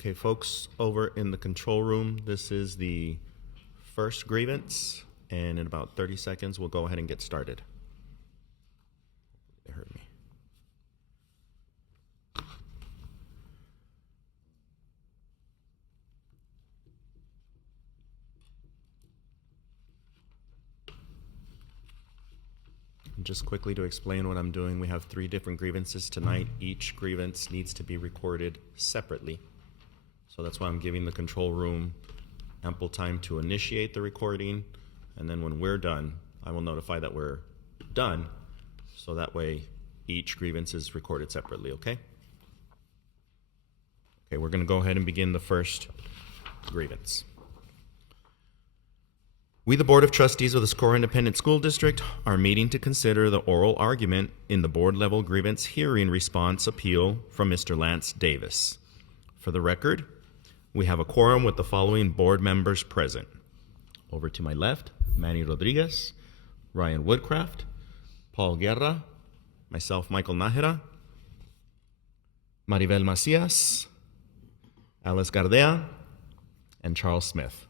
Okay, folks, over in the control room, this is the first grievance, and in about 30 seconds, we'll go ahead and get started. They heard me. Just quickly to explain what I'm doing, we have 3 different grievances tonight. Each grievance needs to be recorded separately. So that's why I'm giving the control room ample time to initiate the recording, and then when we're done, I will notify that we're done, so that way each grievance is recorded separately, okay? Okay, we're gonna go ahead and begin the first grievance. We, the Board of Trustees of the Socorro Independent School District, are meeting to consider the oral argument in the board-level grievance hearing response appeal from Mr. Lance Davis. For the record, we have a quorum with the following board members present. Over to my left, Manny Rodriguez, Ryan Woodcraft, Paul Guerra, myself, Michael Nájera, Maribel Macias, Alice Gardea, and Charles Smith.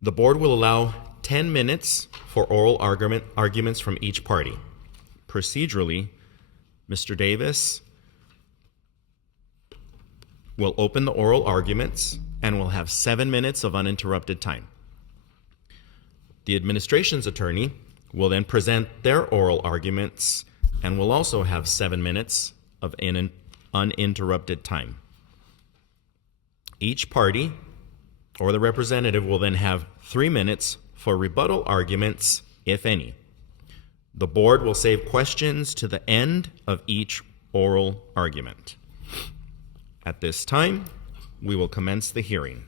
The board will allow 10 minutes for oral arguments from each party. Procedurally, Mr. Davis will open the oral arguments and will have 7 minutes of uninterrupted time. The administration's attorney will then present their oral arguments and will also have 7 minutes of uninterrupted time. Each party or the representative will then have 3 minutes for rebuttal arguments, if any. The board will save questions to the end of each oral argument. At this time, we will commence the hearing.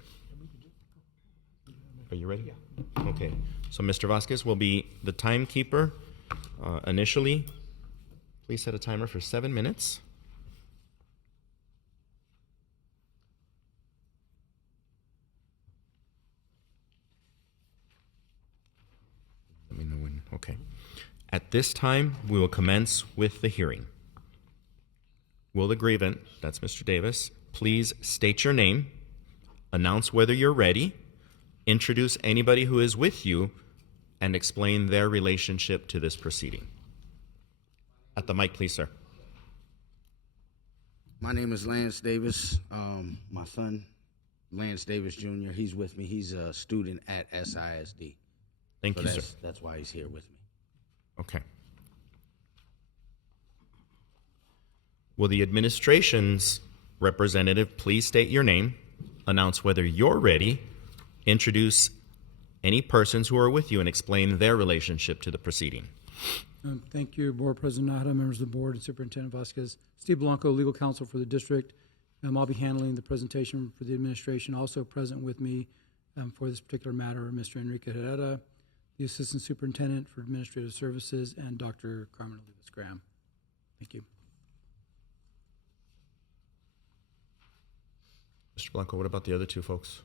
Are you ready? Yeah. Okay. So Mr. Vasquez will be the timekeeper initially. Please set a timer for 7 minutes. Let me know when. Okay. At this time, we will commence with the hearing. Will the grievant, that's Mr. Davis, please state your name, announce whether you're ready, introduce anybody who is with you, and explain their relationship to this proceeding. At the mic, please, sir. My name is Lance Davis. My son, Lance Davis Jr., he's with me. He's a student at SISD. Thank you, sir. That's why he's here with me. Okay. Will the administration's representative please state your name, announce whether you're ready, introduce any persons who are with you, and explain their relationship to the proceeding. Thank you, Board President Nahara, members of the board, and Superintendent Vasquez. Steve Blanco, legal counsel for the district. I'll be handling the presentation for the administration. Also present with me for this particular matter, Mr. Enrique Herrera, the Assistant Superintendent for Administrative Services, and Dr. Carmen Olivas-Graham. Thank you. Mr. Blanco, what about the other 2 folks?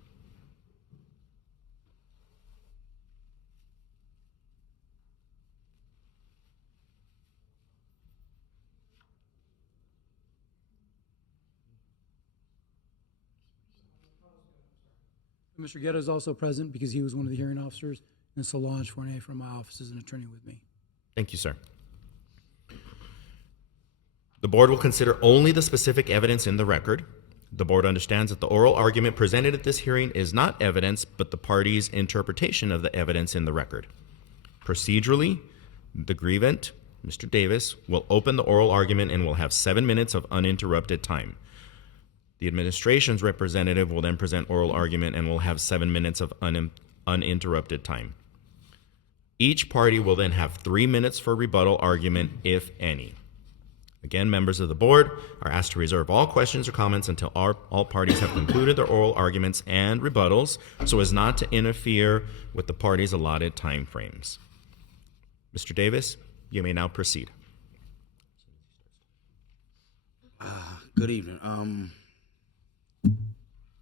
Mr. Guerra is also present because he was one of the hearing officers, and Solange Fournier from my office is an attorney with me. Thank you, sir. The board will consider only the specific evidence in the record. The board understands that the oral argument presented at this hearing is not evidence, but the party's interpretation of the evidence in the record. Procedurally, the grievant, Mr. Davis, will open the oral argument and will have 7 minutes of uninterrupted time. The administration's representative will then present oral argument and will have 7 minutes of uninterrupted time. Each party will then have 3 minutes for rebuttal argument, if any. Again, members of the board are asked to reserve all questions or comments until all parties have concluded their oral arguments and rebuttals, so as not to interfere with the parties' allotted time frames. Mr. Davis, you may now proceed. Good evening.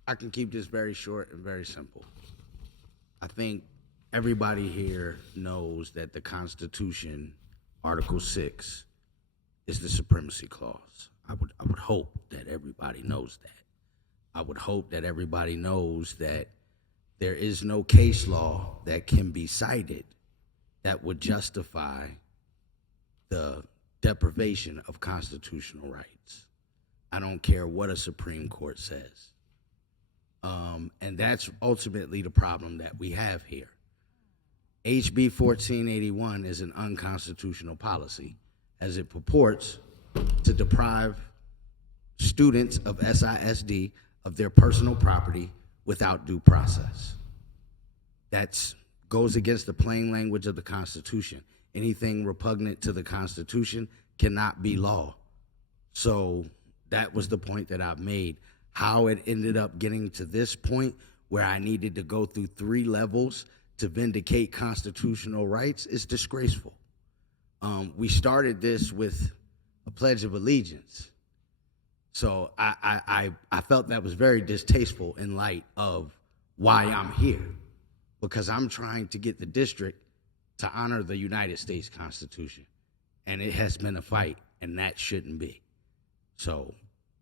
I can keep this very short and very simple. I think everybody here knows that the Constitution, Article 6, is the supremacy clause. I would hope that everybody knows that. I would hope that everybody knows that there is no case law that can be cited that would justify the deprivation of constitutional rights. I don't care what a Supreme Court says. And that's ultimately the problem that we have here. HB 1481 is an unconstitutional policy, as it purports to deprive students of SISD of their personal property without due process. That goes against the plain language of the Constitution. Anything repugnant to the Constitution cannot be law. So that was the point that I've made. How it ended up getting to this point where I needed to go through 3 levels to vindicate constitutional rights is disgraceful. We started this with a Pledge of Allegiance. So I felt that was very distasteful in light of why I'm here, because I'm trying to get the district to honor the United States Constitution. And it has been a fight, and that shouldn't be. So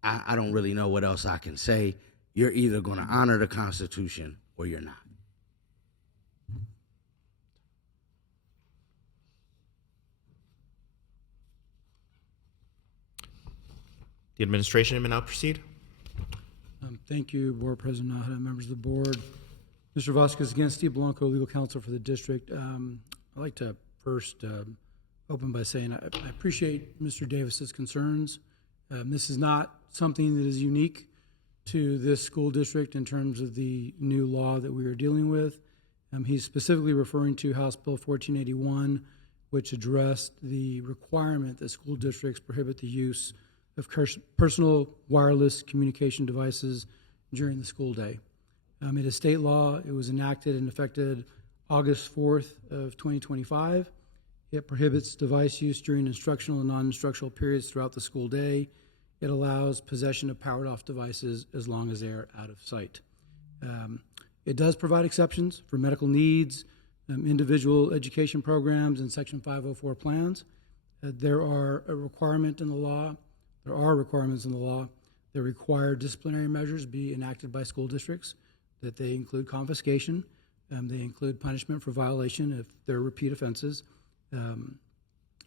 I don't really know what else I can say. You're either going to honor the Constitution or you're not. The administration may now proceed. Thank you, Board President Nahara, members of the board. Mr. Vasquez, again, Steve Blanco, legal counsel for the district. I'd like to first open by saying I appreciate Mr. Davis's concerns. This is not something that is unique to this school district in terms of the new law that we are dealing with. He's specifically referring to House Bill 1481, which addressed the requirement that school districts prohibit the use of personal wireless communication devices during the school day. It is state law. It was enacted and effected August 4th of 2025. It prohibits device use during instructional and non-instructional periods throughout the school day. It allows possession of powered-off devices as long as they are out of sight. It does provide exceptions for medical needs, individual education programs, and Section 504 plans. There are requirements in the law that require disciplinary measures be enacted by school districts, that they include confiscation, they include punishment for violation if they're repeat offenses, and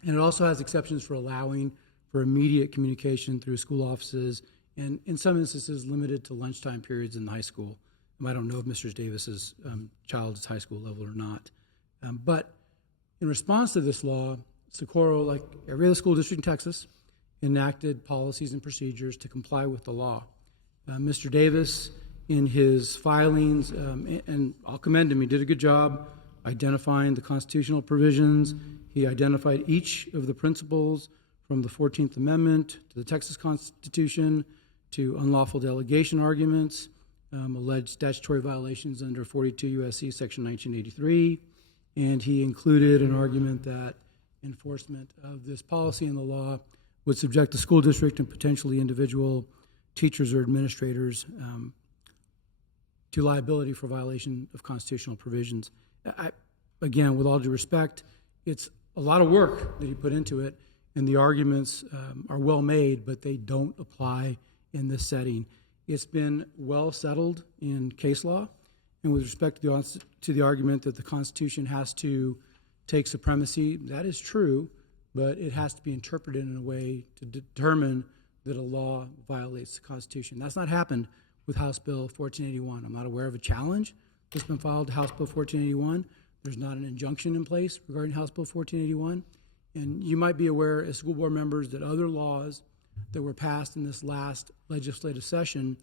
it also has exceptions for allowing for immediate communication through school offices, and in some instances limited to lunchtime periods in the high school. I don't know if Mr. Davis's child is high school level or not. But in response to this law, Socorro, like every other school district in Texas, enacted policies and procedures to comply with the law. Mr. Davis, in his filings, and I'll commend him, he did a good job identifying the constitutional provisions. He identified each of the principles from the 14th Amendment to the Texas Constitution to unlawful delegation arguments, alleged statutory violations under 42 U.S.C. Section 1983, and he included an argument that enforcement of this policy in the law would subject the school district and potentially individual teachers or administrators to liability for violation of constitutional provisions. Again, with all due respect, it's a lot of work that he put into it, and the arguments are well made, but they don't apply in this setting. It's been well settled in case law, and with respect to the argument that the Constitution has to take supremacy, that is true, but it has to be interpreted in a way to determine that a law violates the Constitution. That's not happened with House Bill 1481. I'm not aware of a challenge that's been filed to House Bill 1481. There's not an injunction in place regarding House Bill 1481. And you might be aware as school board members that other laws that were passed in this last legislative session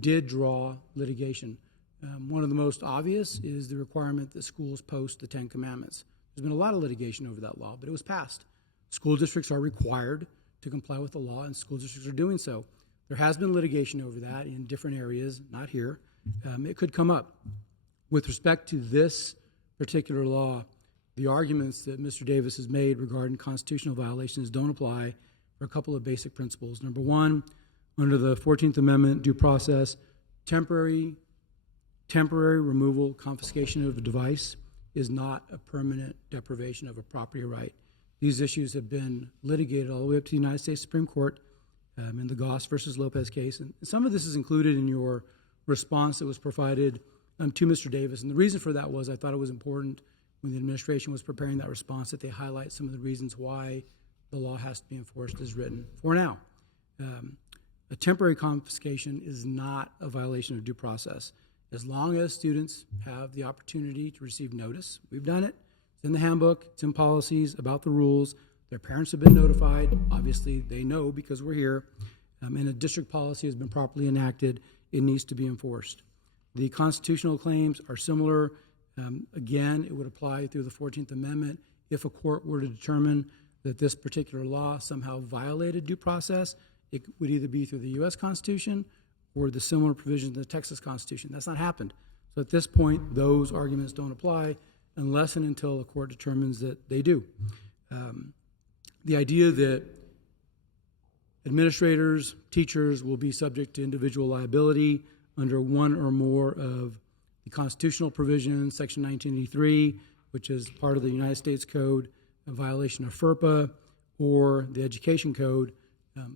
did draw litigation. One of the most obvious is the requirement that schools post the 10 Commandments. There's been a lot of litigation over that law, but it was passed. School districts are required to comply with the law, and school districts are doing so. There has been litigation over that in different areas, not here. It could come up. With respect to this particular law, the arguments that Mr. Davis has made regarding constitutional violations don't apply for a couple of basic principles. Number one, under the 14th Amendment due process, temporary removal, confiscation of a device is not a permanent deprivation of a property right. These issues have been litigated all the way up to the United States Supreme Court in the Goss versus Lopez case. And some of this is included in your response that was provided to Mr. Davis. And the reason for that was I thought it was important when the administration was preparing that response that they highlight some of the reasons why the law has to be enforced as written. For now, a temporary confiscation is not a violation of due process. As long as students have the opportunity to receive notice, we've done it. It's in the handbook, it's in policies about the rules. Their parents have been notified. Obviously, they know because we're here. And a district policy has been properly enacted. It needs to be enforced. The constitutional claims are similar. Again, it would apply through the 14th Amendment if a court were to determine that this particular law somehow violated due process. It would either be through the U.S. Constitution or the similar provisions of the Texas Constitution. That's not happened. So at this point, those arguments don't apply unless and until a court determines that they do. The idea that administrators, teachers will be subject to individual liability under one or more of the constitutional provisions, Section 1983, which is part of the United States Code, a violation of FERPA, or the Education Code,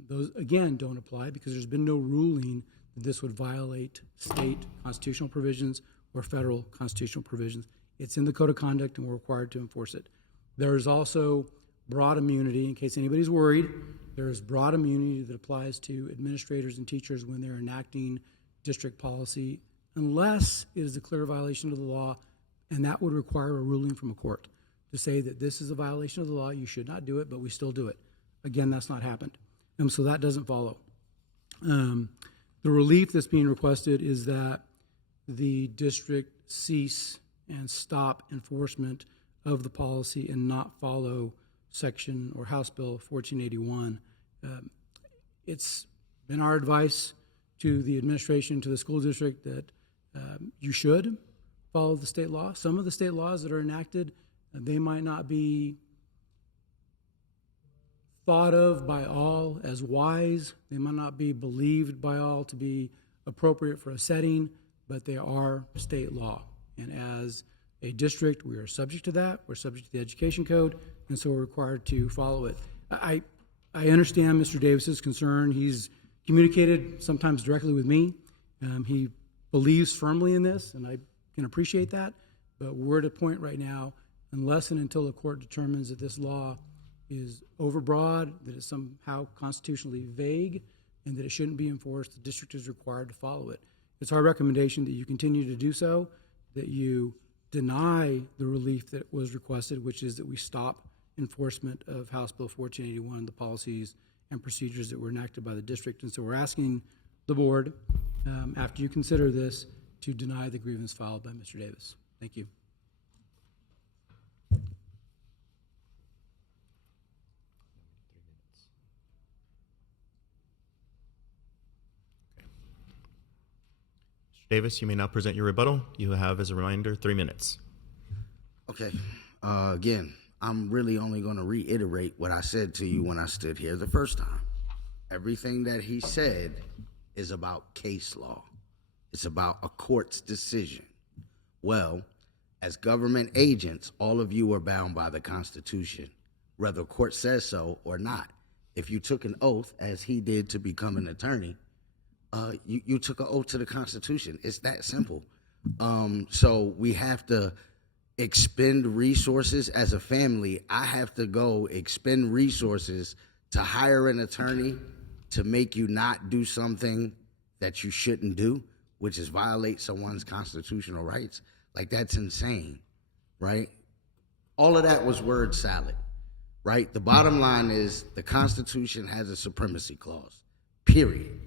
those, again, don't apply because there's been no ruling that this would violate state constitutional provisions or federal constitutional provisions. It's in the Code of Conduct, and we're required to enforce it. There is also broad immunity, in case anybody's worried. There is broad immunity that applies to administrators and teachers when they're enacting district policy, unless it is a clear violation of the law, and that would require a ruling from a court to say that this is a violation of the law, you should not do it, but we still do it. Again, that's not happened. And so that doesn't follow. The relief that's being requested is that the district cease and stop enforcement of the policy and not follow Section or House Bill 1481. It's been our advice to the administration, to the school district, that you should follow the state law. Some of the state laws that are enacted, they might not be thought of by all as wise. They might not be believed by all to be appropriate for a setting, but they are state law. And as a district, we are subject to that. We're subject to the Education Code, and so we're required to follow it. I understand Mr. Davis's concern. He's communicated sometimes directly with me. He believes firmly in this, and I can appreciate that, but we're at a point right now, unless and until the court determines that this law is overbroad, that it's somehow constitutionally vague, and that it shouldn't be enforced, the district is required to follow it. It's our recommendation that you continue to do so, that you deny the relief that was requested, which is that we stop enforcement of House Bill 1481 and the policies and procedures that were enacted by the district. And so we're asking the board, after you consider this, to deny the grievance filed by Mr. Davis. Thank you. Mr. Davis, you may now present your rebuttal. You have, as a reminder, 3 minutes. Okay. Again, I'm really only going to reiterate what I said to you when I stood here the first time. Everything that he said is about case law. It's about a court's decision. Well, as government agents, all of you are bound by the Constitution, whether a court says so or not. If you took an oath, as he did, to become an attorney, you took an oath to the Constitution. It's that simple. So we have to expend resources as a family. I have to go expend resources to hire an attorney to make you not do something that you shouldn't do, which is violate someone's constitutional rights. Like, that's insane, right? All of that was word salad, right? The bottom line is the Constitution has a supremacy clause, period,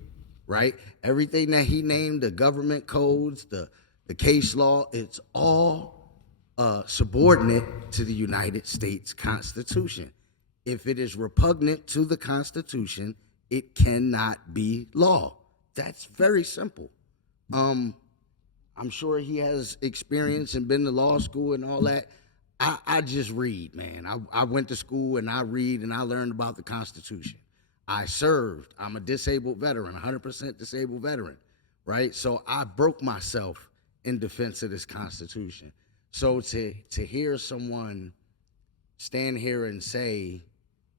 right? Everything that he named, the government codes, the case law, it's all subordinate to the United States Constitution. If it is repugnant to the Constitution, it cannot be law. That's very simple. I'm sure he has experience and been to law school and all that. I just read, man. I went to school and I read and I learned about the Constitution. I served. I'm a disabled veteran, 100% disabled veteran, right? So I broke myself in defense of this Constitution. So to hear someone stand here and say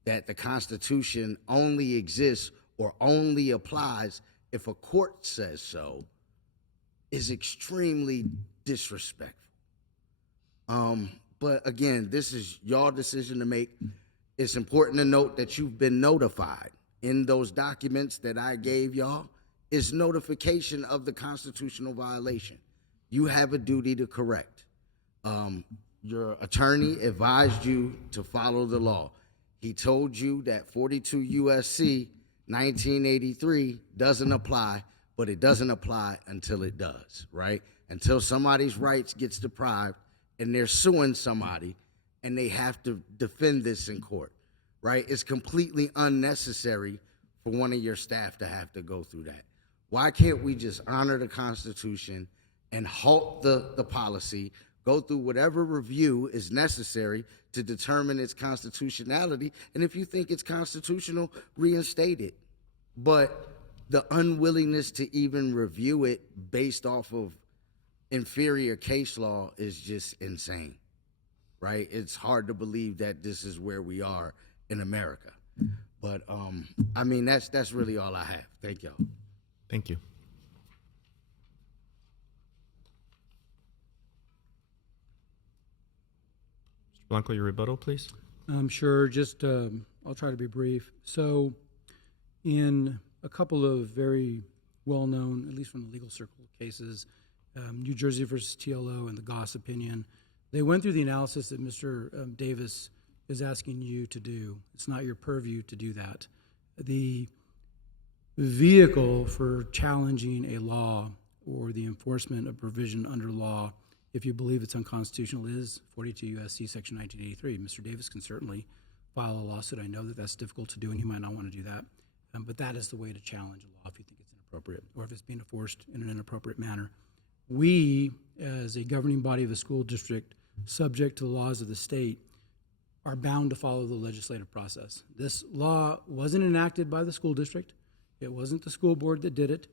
that the Constitution only exists or only applies if a court says so is extremely disrespectful. But again, this is your decision to make. It's important to note that you've been notified. In those documents that I gave y'all is notification of the constitutional violation. You have a duty to correct. Your attorney advised you to follow the law. He told you that 42 USC 1983 doesn't apply, but it doesn't apply until it does, right? Until somebody's rights gets deprived and they're suing somebody and they have to defend this in court, right? It's completely unnecessary for one of your staff to have to go through that. Why can't we just honor the Constitution and halt the policy, go through whatever review is necessary to determine its constitutionality, and if you think it's constitutional, reinstate it. But the unwillingness to even review it based off of inferior case law is just insane, right? It's hard to believe that this is where we are in America. But I mean, that's really all I have. Thank y'all. Thank you. Mr. Blanco, your rebuttal, please. Sure. Just I'll try to be brief. So, in a couple of very well-known, at least from the legal circle cases, New Jersey versus TLO and the Goss opinion, they went through the analysis that Mr. Davis is asking you to do. It's not your purview to do that. The vehicle for challenging a law or the enforcement of provision under law, if you believe it's unconstitutional, is 42 U.S.C. Section 1983. Mr. Davis can certainly file a lawsuit. I know that that's difficult to do, and he might not want to do that. But that is the way to challenge a law if you think it's inappropriate or if it's being enforced in an inappropriate manner. We, as a governing body of a school district, subject to the laws of the state, are bound to follow the legislative process. This law wasn't enacted by the school district. It wasn't the school board that did it.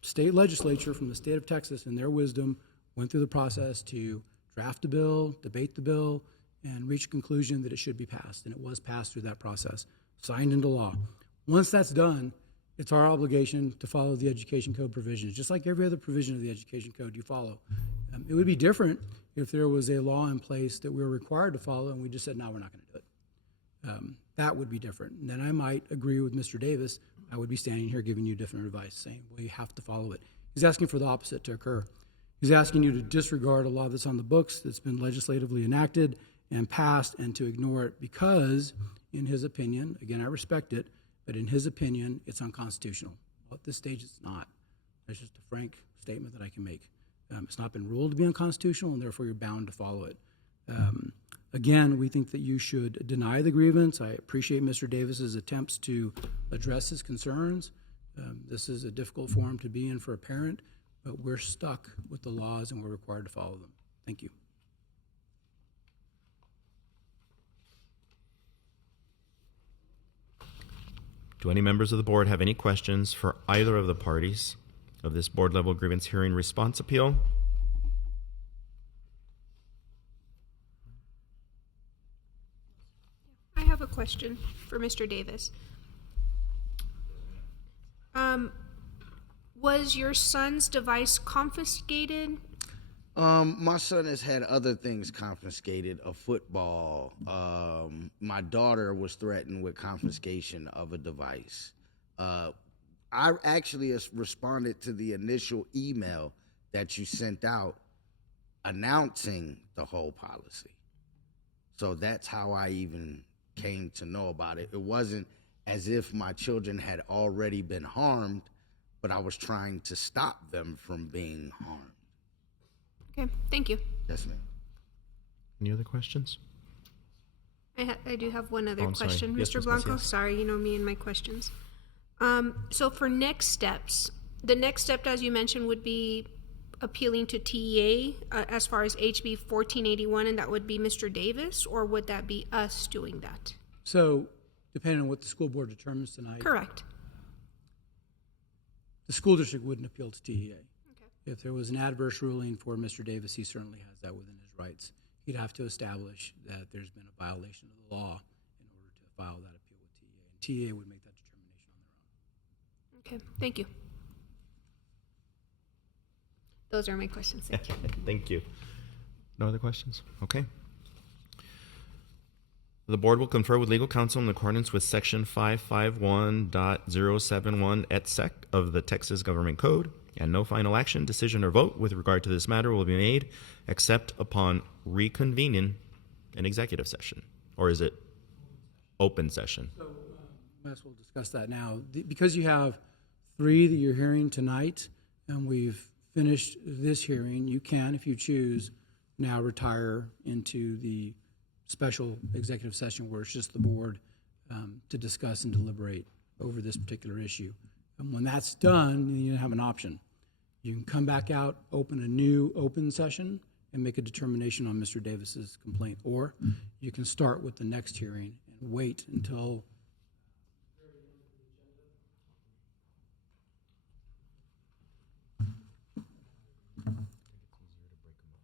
State legislature from the state of Texas, in their wisdom, went through the process to draft a bill, debate the bill, and reach a conclusion that it should be passed. And it was passed through that process, signed into law. Once that's done, it's our obligation to follow the education code provisions, just like every other provision of the education code you follow. It would be different if there was a law in place that we were required to follow and we just said, no, we're not going to do it. That would be different. And then I might agree with Mr. Davis. I would be standing here giving you different advice, saying, well, you have to follow it. He's asking for the opposite to occur. He's asking you to disregard a law that's on the books, that's been legislatively enacted and passed, and to ignore it because, in his opinion, again, I respect it, but in his opinion, it's unconstitutional. Well, at this stage, it's not. That's just a frank statement that I can make. It's not been ruled to be unconstitutional, and therefore you're bound to follow it. Again, we think that you should deny the grievance. I appreciate Mr. Davis's attempts to address his concerns. This is a difficult forum to be in for a parent, but we're stuck with the laws and we're required to follow them. Thank you. Do any members of the board have any questions for either of the parties of this board-level grievance hearing response appeal? I have a question for Mr. Davis. Was your son's device confiscated? My son has had other things confiscated, a football. My daughter was threatened with confiscation of a device. I actually responded to the initial email that you sent out announcing the whole policy. So that's how I even came to know about it. It wasn't as if my children had already been harmed, but I was trying to stop them from being harmed. Okay, thank you. Yes, ma'am. Any other questions? I do have one other Oh, I'm sorry. question, Yes, Mr. Ms. Blanco. Macias. Sorry, you know me and my questions. So for next steps, the next step, as you mentioned, would be appealing to TEA as far as HB 1481, and that would be Mr. Davis, or would that be us doing that? So, depending on what the school board determines tonight, Correct. the school district wouldn't appeal to TEA. If there was an adverse ruling for Mr. Davis, he certainly has that within his rights. He'd have to establish that there's been a violation of the law in order to file that appeal with TEA. And TEA would make that determination Okay, thank you. Those are my questions. Thank you. Thank you. No other questions? Okay. The board will confer with legal counsel in accordance with section 551.071 et sec of the Texas Government Code, and no final action, decision, or vote with regard to this matter will be made except upon reconvening an executive session. Or is it open session? Might as well discuss that now. Because you have 3 that you're hearing tonight, and we've finished this hearing, you can, if you choose, now retire into the special executive session where it's just the board to discuss and deliberate over this particular issue. And when that's done, you have an option. You can come back out, open a new open session, and make a determination on Mr. Davis's complaint. Or you can start with the next hearing and wait until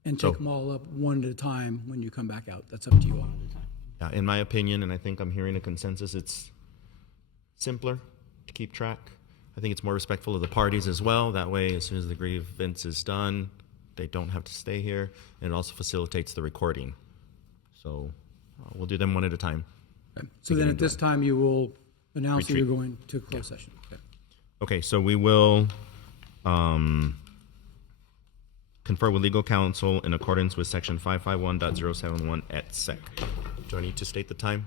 and take them all up one at a time when you come back out. That's up to you all. In my opinion, and I think I'm hearing a consensus, it's simpler to keep track. I think it's more respectful of the parties as well. That way, as soon as the grievance is done, they don't have to stay here, and it also facilitates the recording. So we'll do them one at a time. Okay. So then at this time, you will announce that you're Retreat. going to closed session. Okay. Okay, so we will confer with legal counsel in accordance with section 551.071 et sec. Do I need to state the time?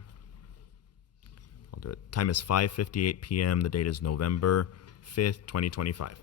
I'll do it. Time is 5:58 p.m. The date is November 5th, 2025.